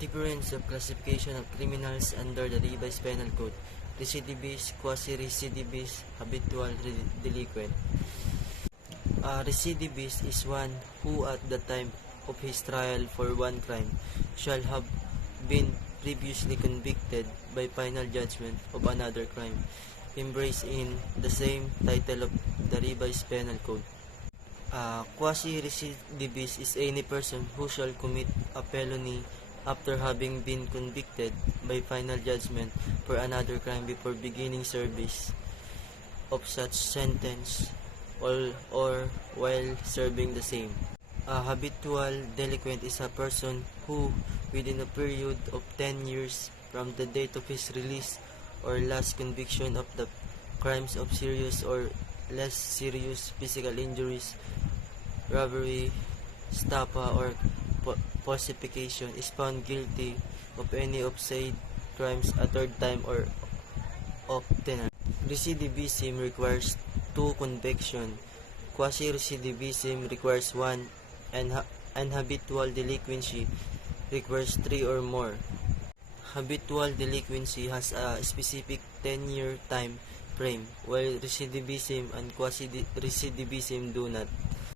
Difference of classification of criminals under the Revised Penal Code: recidivist, quasi-recidivist, habitual delinquent. A recidivist is one who at the time of his trial for one crime shall have been previously convicted by final judgment of another crime, embraced in the same title of the Revised Penal Code. A quasi-recidivist is any person who shall commit a felony after having been convicted by final judgment for another crime before beginning service of such sentence or while serving the same. A habitual delinquent is a person who, within a period of 10 years from the date of his release or last conviction of the crimes of serious or less serious physical injuries, robbery, estafa, or falsification, is found guilty of any of said crimes a third time or oftener. Recidivism requires 2 convictions. Quasi-recidivism requires 1, and habitual delinquency requires 3 or more. Habitual delinquency has a specific 10-year time frame, while recidivism and quasi-recidivism do not.